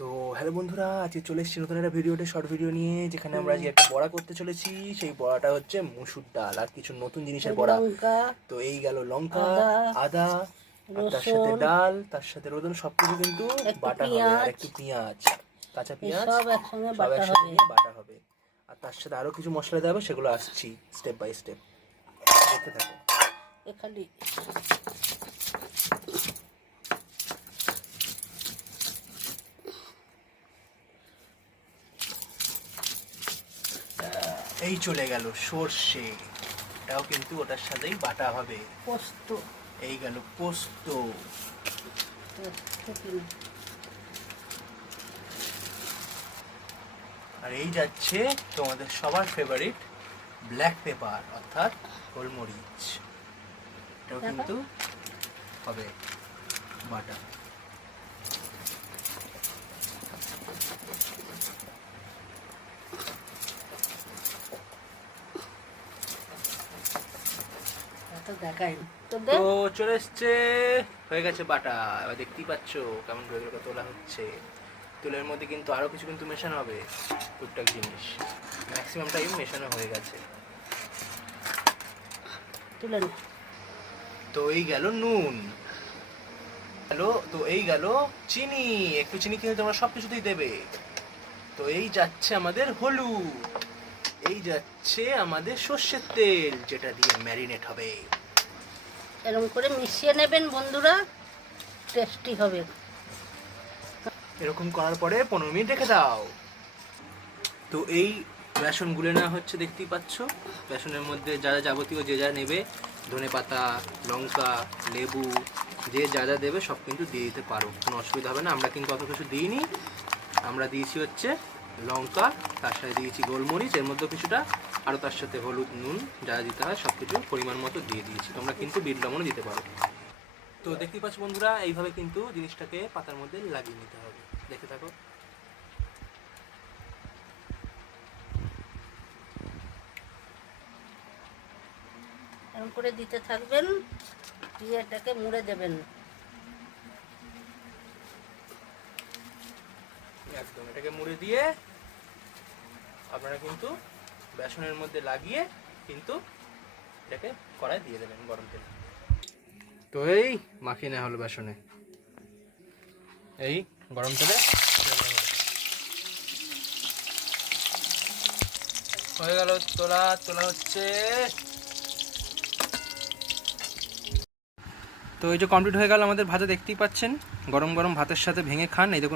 তো হ্যালো বন্ধুরা, আজকে চলে এসেছি নতুন একটা ভিডিওতে, শর্ট ভিডিও নিয়ে, যেখানে আমরা আজকে একটা বড়া করতে চলেছি। সেই বড়াটা হচ্ছে মসুর ডাল আর কিছু নতুন জিনিসের বড়া। তো এই গেল লঙ্কা, আদা, আর তার সাথে ডাল, তার সাথে রসুন, সবকিছু কিন্তু বাটা হবে, আর একটু পেঁয়াজ, কাঁচা পেঁয়াজ সব একসঙ্গে বাটা হবে। আর তার সাথে আরো কিছু মশলা দেওয়া হবে, সেগুলো আসছি স্টেপ বাই স্টেপ, দেখতে থাকো। খালি এই চলে গেল সর্ষে, এটাও কিন্তু ওটার সাথেই বাটা হবে। পোস্ত, এই গেল পোস্ত, আর এই যাচ্ছে তোমাদের সবার ফেভারিট ব্ল্যাক পেপার অর্থাৎ গোলমরিচ, এটাও কিন্তু হবে বাটা। তো চলে এসছে, হয়ে গেছে বাটা। এবার দেখতেই পাচ্ছ কেমন করে তোলা হচ্ছে। তুলের মধ্যে কিন্তু আরো কিছু কিন্তু মেশানো হবে, টুকটাক জিনিস, ম্যাক্সিমাম টাইম মেশানো হয়ে গেছে। তো এই গেল নুন, তো এই গেল চিনি, একটু চিনি কিন্তু তোমরা সবকিছুতেই দেবে। তো এই যাচ্ছে আমাদের হলুদ, এই যাচ্ছে আমাদের সর্ষের তেল, যেটা দিয়ে ম্যারিনেট হবে। এরকম করে মিশিয়ে নেবেন বন্ধুরা, টেস্টি হবে। এরকম করার পরে 15 মিনিট রেখে দাও। তো এই বেসন গুলে নেওয়া হচ্ছে, দেখতেই পাচ্ছ। বেসনের মধ্যে যা যা যাবতীয় যে যা নেবে, ধনেপাতা, লঙ্কা, লেবু, যে যা যা দেবে সব কিন্তু দিয়ে দিতে পারো, কোনো অসুবিধা হবে না। আমরা কিন্তু অত কিছু দিইনি, আমরা দিয়েছি হচ্ছে লঙ্কা, তার সাথে দিয়েছি গোলমরিচ, এর মধ্যে কিছুটা, আরও তার সাথে হলুদ, নুন, যা দিতে হয় সব কিছু পরিমাণ মতো দিয়ে দিয়েছি। তোমরা কিন্তু বিট লবণও দিতে পারো। তো দেখতেই পাচ্ছ বন্ধুরা, এইভাবে কিন্তু জিনিসটাকে পাতার মধ্যে লাগিয়ে নিতে হবে, দেখে থাকো। এরকম করে দিতে থাকবেন, দিয়ে এটাকে মুড়ে দেবেন। একদম এটাকে মুড়ে দিয়ে আপনারা কিন্তু বেসনের মধ্যে লাগিয়ে কিন্তু এটাকে কড়াই দিয়ে দেবেন গরম তেলে। তো এই মাখিয়ে নেওয়া হলো বেসনে, এই গরম তেলে হয়ে গেল। তোলা হচ্ছে। তো এই যে কমপ্লিট হয়ে গেল আমাদের ভাজা, দেখতেই পাচ্ছেন। গরম গরম ভাতের সাথে ভেঙে খান, এই দেখুন।